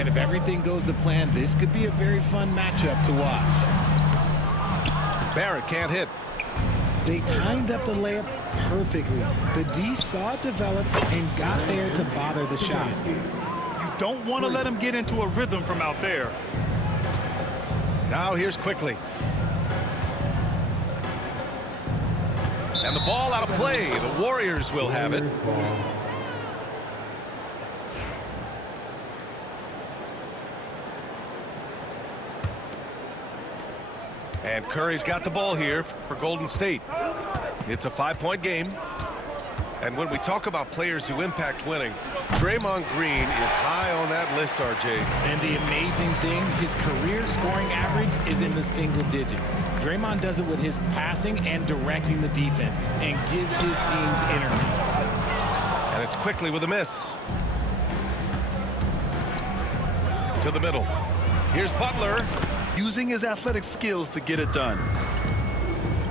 And if everything goes to plan, this could be a very fun matchup to watch. Barrett can't hit. They timed up the layup perfectly. The D saw it develop and got there to bother the shot. You don't want to let him get into a rhythm from out there. Now here's Quickly. And the ball out of play. The Warriors will have it. And Curry's got the ball here for Golden State. It's a 5-point game. And when we talk about players who impact winning, Draymond Green is high on that list, RJ. And the amazing thing, his career scoring average is in the single digits. Draymond does it with his passing and directing the defense and gives his teams energy. And it's Quickly with a miss. To the middle. Here's Butler. Using his athletic skills to get it done.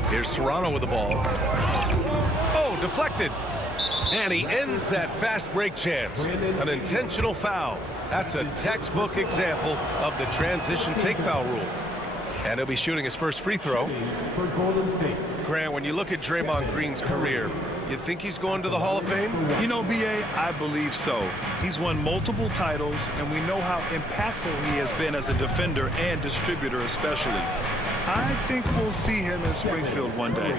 Here's Toronto with the ball. Oh, deflected. And he ends that fast break chance. An intentional foul. That's a textbook example of the transition take foul rule. And he'll be shooting his first free throw. Grant, when you look at Draymond Green's career, you think he's going to the Hall of Fame? You know, B.A., I believe so. He's won multiple titles, and we know how impactful he has been as a defender and distributor especially. I think we'll see him in Springfield one day.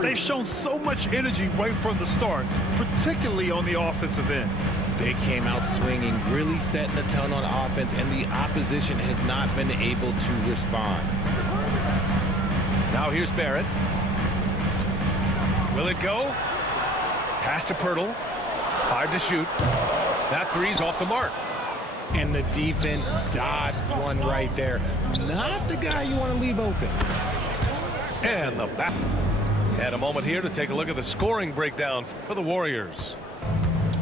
They've shown so much energy right from the start, particularly on the offensive end. They came out swinging, really setting the tone on offense, and the opposition has not been able to respond. Now here's Barrett. Will it go? Pass to Pirtle. 5 to shoot. That three's off the mark. And the defense dodged one right there. Not the guy you want to leave open. And the back. And a moment here to take a look at the scoring breakdown for the Warriors.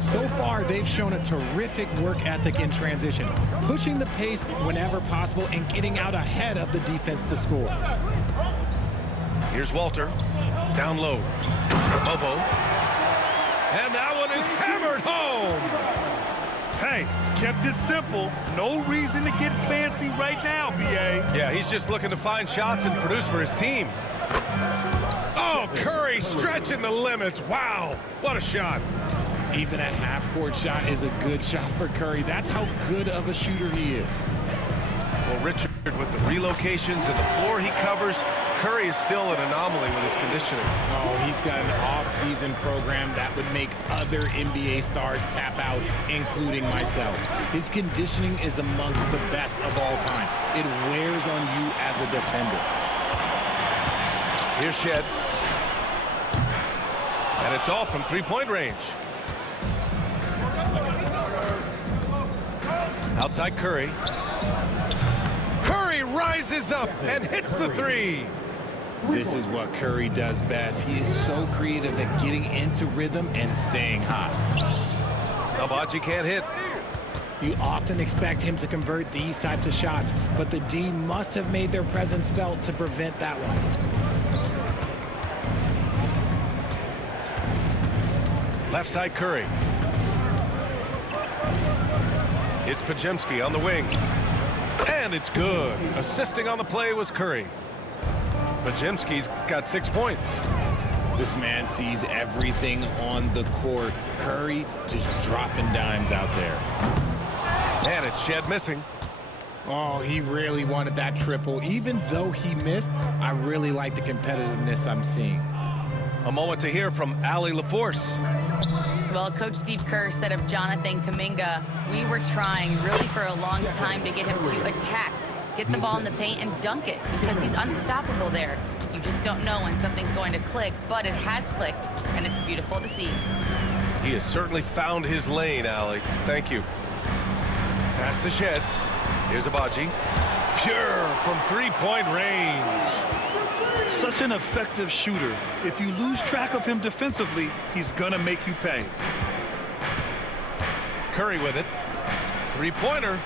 So far, they've shown a terrific work ethic in transition, pushing the pace whenever possible and getting out ahead of the defense to score. Here's Walter. Down low. Bobo. And that one is hammered home. Hey, kept it simple. No reason to get fancy right now, B.A. Yeah, he's just looking to find shots and produce for his team. Oh, Curry stretching the limits. Wow, what a shot. Even a half-court shot is a good shot for Curry. That's how good of a shooter he is. Well, Richard, with the relocations and the floor he covers, Curry is still an anomaly with his conditioning. Oh, he's got an off-season program that would make other NBA stars tap out, including myself. His conditioning is amongst the best of all time. It wears on you as a defender. Here's Shed. And it's off from three-point range. Outside Curry. Curry rises up and hits the three. This is what Curry does best. He is so creative at getting into rhythm and staying hot. Agbaji can't hit. You often expect him to convert these types of shots, but the D must have made their presence felt to prevent that one. Left side Curry. It's Podziemski on the wing. And it's good. Assisting on the play was Curry. Podziemski's got 6 points. This man sees everything on the court. Curry just dropping dimes out there. And it's Shed missing. Oh, he really wanted that triple. Even though he missed, I really like the competitiveness I'm seeing. A moment to hear from Allie LaForce. Well, Coach Steve Kerr said of Jonathan Kuminga, we were trying really for a long time to get him to attack, get the ball in the paint and dunk it because he's unstoppable there. You just don't know when something's going to click, but it has clicked, and it's beautiful to see. He has certainly found his lane, Allie. Thank you. Pass to Shed. Here's Agbaji. Pure from three-point range. Such an effective shooter. If you lose track of him defensively, he's gonna make you pay. Curry with it. Three-pointer.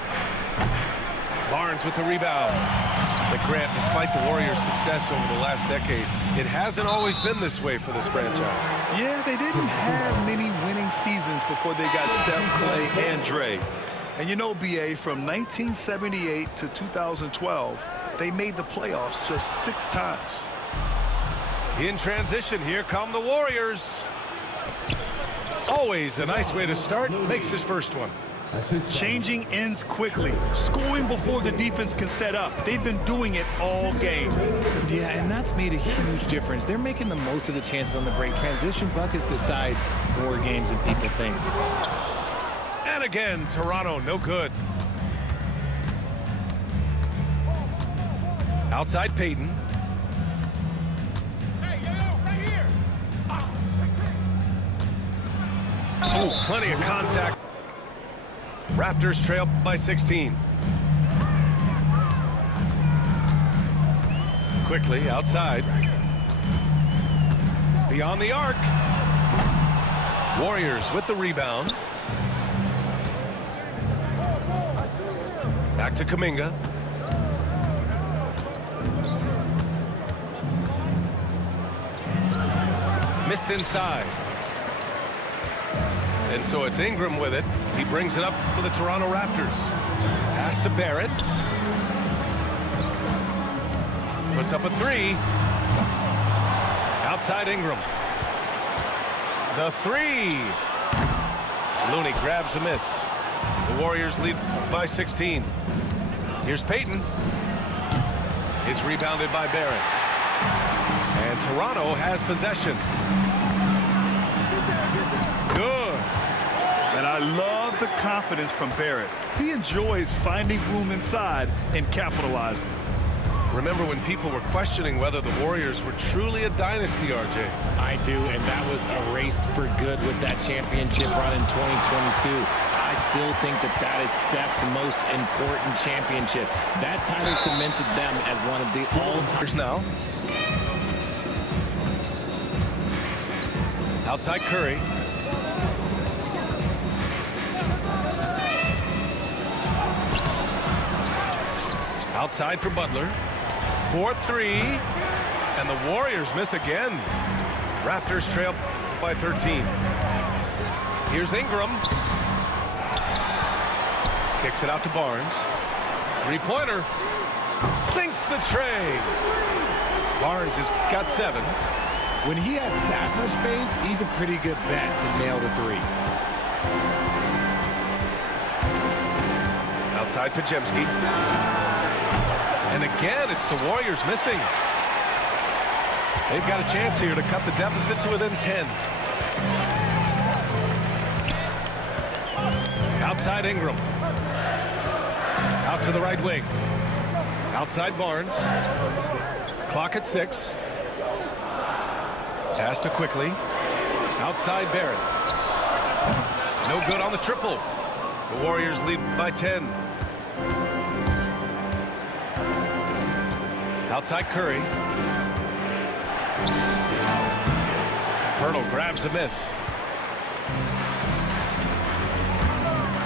Barnes with the rebound. But Grant, despite the Warriors' success over the last decade, it hasn't always been this way for this franchise. Yeah, they didn't have many winning seasons before they got Steph, Clay, and Dre. And you know, BA, from 1978 to 2012, they made the playoffs just 6 times. In transition, here come the Warriors. Always a nice way to start. Makes his first one. Changing ends quickly, scoring before the defense can set up. They've been doing it all game. Yeah, and that's made a huge difference. They're making the most of the chances on the break. Transition buckets decide more games than people think. And again, Toronto, no good. Outside Payton. Oh, plenty of contact. Raptors trail by 16. Quickly outside. Beyond the arc. Warriors with the rebound. Back to Kuminga. Missed inside. And so it's Ingram with it. He brings it up for the Toronto Raptors. Pass to Barrett. Puts up a 3. Outside Ingram. The 3. Looney grabs a miss. The Warriors lead by 16. Here's Payton. It's rebounded by Barrett. And Toronto has possession. Good. And I love the confidence from Barrett. He enjoys finding room inside and capitalizing. Remember when people were questioning whether the Warriors were truly a dynasty, RJ? I do, and that was erased for good with that championship run in 2022. I still think that is Steph's most important championship. That title cemented them as one of the all-time. Now. Outside Curry. Outside for Butler. 4-3. And the Warriors miss again. Raptors trail by 13. Here's Ingram. Kicks it out to Barnes. Three-pointer. Sinks the tray. Barnes has got 7. When he has that much space, he's a pretty good bet to nail the 3. Outside Podziemski. And again, it's the Warriors missing. They've got a chance here to cut the deficit to within 10. Outside Ingram. Out to the right wing. Outside Barnes. Clock at 6. Pass to Quickly. Outside Barrett. No good on the triple. The Warriors lead by 10. Outside Curry. Hurdle grabs a miss.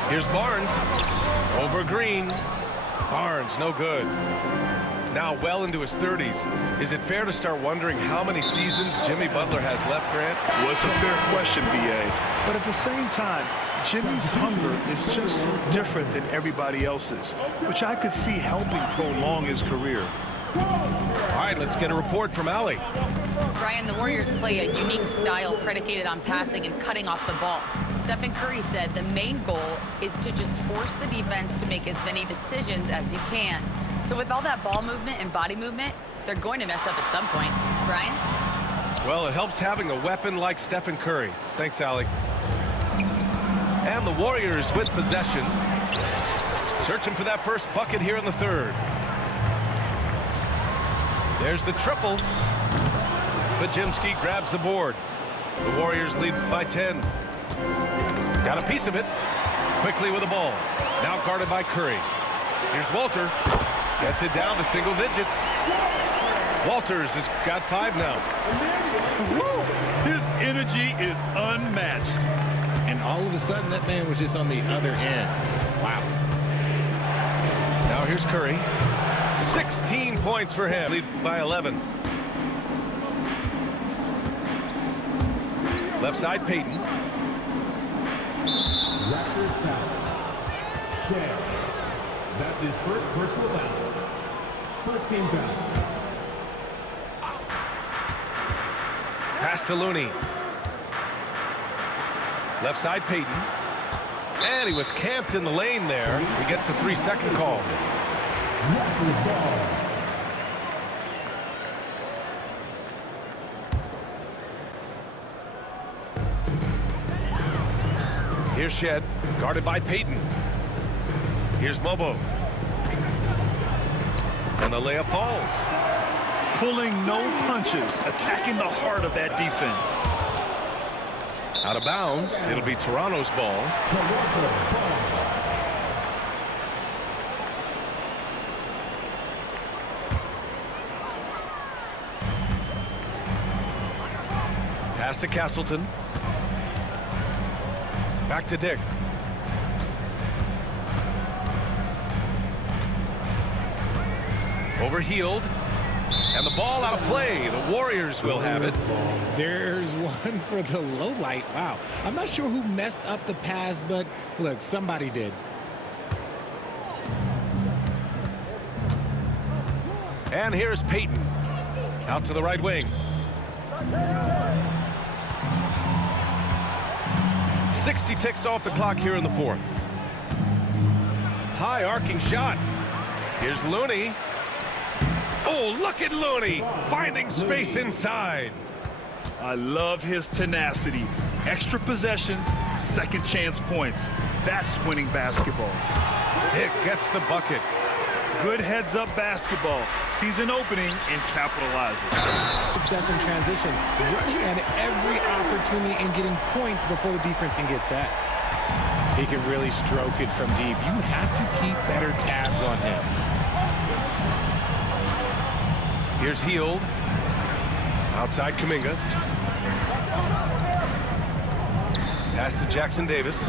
Here's Barnes. Over Green. Barnes, no good. Now well into his 30s. Is it fair to start wondering how many seasons Jimmy Butler has left, Grant? Well, it's a fair question, BA. But at the same time, Jimmy's hunger is just so different than everybody else's, which I could see helping prolong his career. All right, let's get a report from Allie. Brian, the Warriors play a unique style predicated on passing and cutting off the ball. Stephen Curry said the main goal is to just force the defense to make as many decisions as you can. So with all that ball movement and body movement, they're going to mess up at some point. Brian? Well, it helps having a weapon like Stephen Curry. Thanks, Allie. And the Warriors with possession. Searching for that first bucket here in the third. There's the triple. Podziemski grabs the board. The Warriors lead by 10. Got a piece of it. Quickly with the ball. Now guarded by Curry. Here's Walter. Gets it down to single digits. Walters has got 5 now. Woo! His energy is unmatched. And all of a sudden, that man was just on the other end. Wow. Now here's Curry. 16 points for him. Lead by 11. Left side, Payton. Shed. That's his first personal foul. First team foul. Pass to Looney. Left side, Payton. And he was camped in the lane there. He gets a 3-second call. Raptors ball. Here's Shed, guarded by Payton. Here's Mobo. And the layup falls. Pulling no punches, attacking the heart of that defense. Out of bounds. It'll be Toronto's ball. Pass to Castleton. Back to Dick. Overhealed. And the ball out of play. The Warriors will have it. There's one for the low light. Wow. I'm not sure who messed up the pass, but look, somebody did. And here's Payton. Out to the right wing. 60 ticks off the clock here in the fourth. High arcing shot. Here's Looney. Oh, look at Looney finding space inside. I love his tenacity. Extra possessions, second chance points. That's winning basketball. Dick gets the bucket. Good heads-up basketball. Sees an opening and capitalizes. Success in transition, running at every opportunity and getting points before the defense can get set. He can really stroke it from deep. You have to keep better tabs on him. Here's Hield. Outside Kuminga. Pass to Jackson Davis.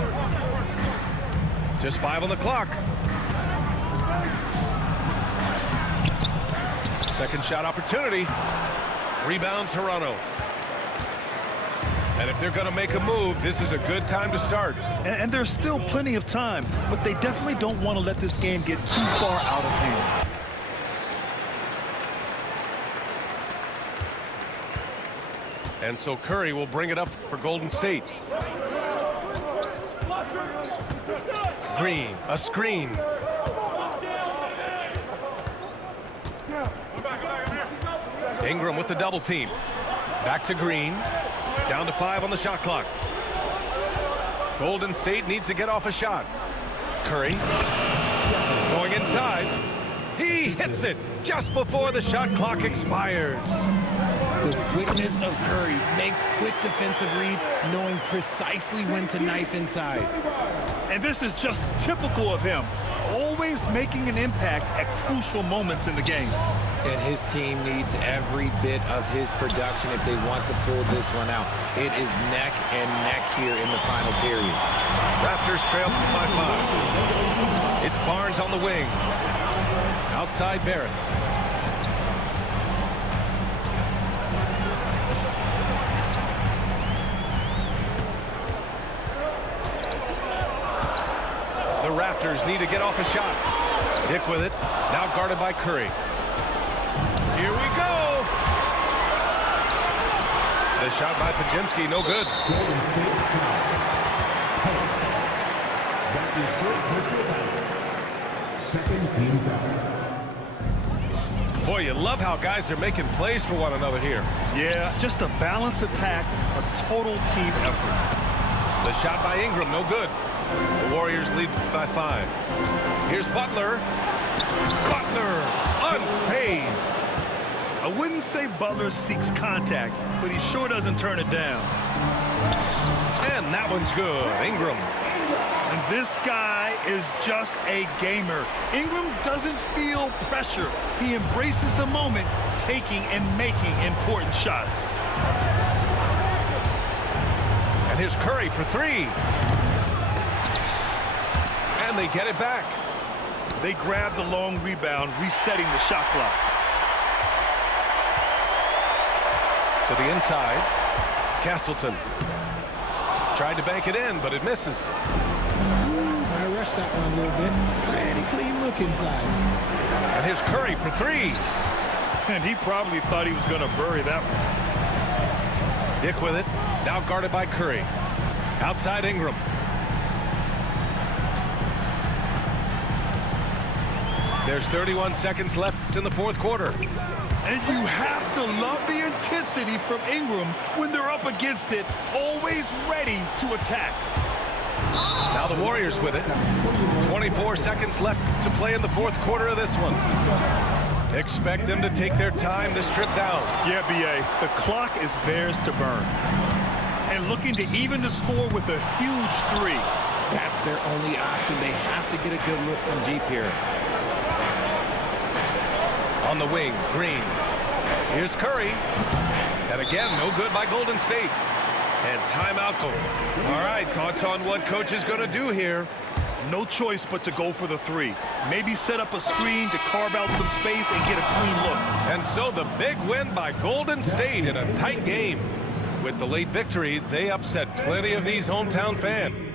Just 5 on the clock. Second shot opportunity. Rebound Toronto. And if they're going to make a move, this is a good time to start. And there's still plenty of time, but they definitely don't want to let this game get too far out of hand. And so Curry will bring it up for Golden State. Green, a screen. Ingram with the double team. Back to Green. Down to 5 on the shot clock. Golden State needs to get off a shot. Curry going inside. He hits it just before the shot clock expires. The quickness of Curry makes quick defensive reads, knowing precisely when to knife inside. And this is just typical of him. Always making an impact at crucial moments in the game. And his team needs every bit of his production if they want to pull this one out. It is neck and neck here in the final period. Raptors trail by 5. It's Barnes on the wing. Outside Barrett. The Raptors need to get off a shot. Dick with it. Now guarded by Curry. Here we go. The shot by Podziemski, no good. That is first personal foul. Second team foul. Boy, you love how guys are making plays for one another here. Yeah, just a balanced attack, a total team effort. The shot by Ingram, no good. The Warriors lead by 5. Here's Butler. Butler, unfazed. I wouldn't say Butler seeks contact, but he sure doesn't turn it down. And that one's good. Ingram. And this guy is just a gamer. Ingram doesn't feel pressure. He embraces the moment, taking and making important shots. And here's Curry for 3. And they get it back. They grab the long rebound, resetting the shot clock. To the inside. Castleton. Tried to bank it in, but it misses. My stretch that one a little bit. Pretty clean look inside. And here's Curry for three. And he probably thought he was going to bury that one. Dick with it. Now guarded by Curry. Outside Ingram. There's 31 seconds left in the fourth quarter. And you have to love the intensity from Ingram when they're up against it, always ready to attack. Now the Warriors with it. 24 seconds left to play in the fourth quarter of this one. Expect them to take their time to strip down. Yeah, B.A., the clock is theirs to burn. And looking to even the score with a huge three. That's their only option. They have to get a good look from deep here. On the wing, Green. Here's Curry. And again, no good by Golden State. And timeout call. All right, thoughts on what coach is going to do here? No choice but to go for the three. Maybe set up a screen to carve out some space and get a clean look. And so the big win by Golden State in a tight game. With the late victory, they upset plenty of these hometown fans.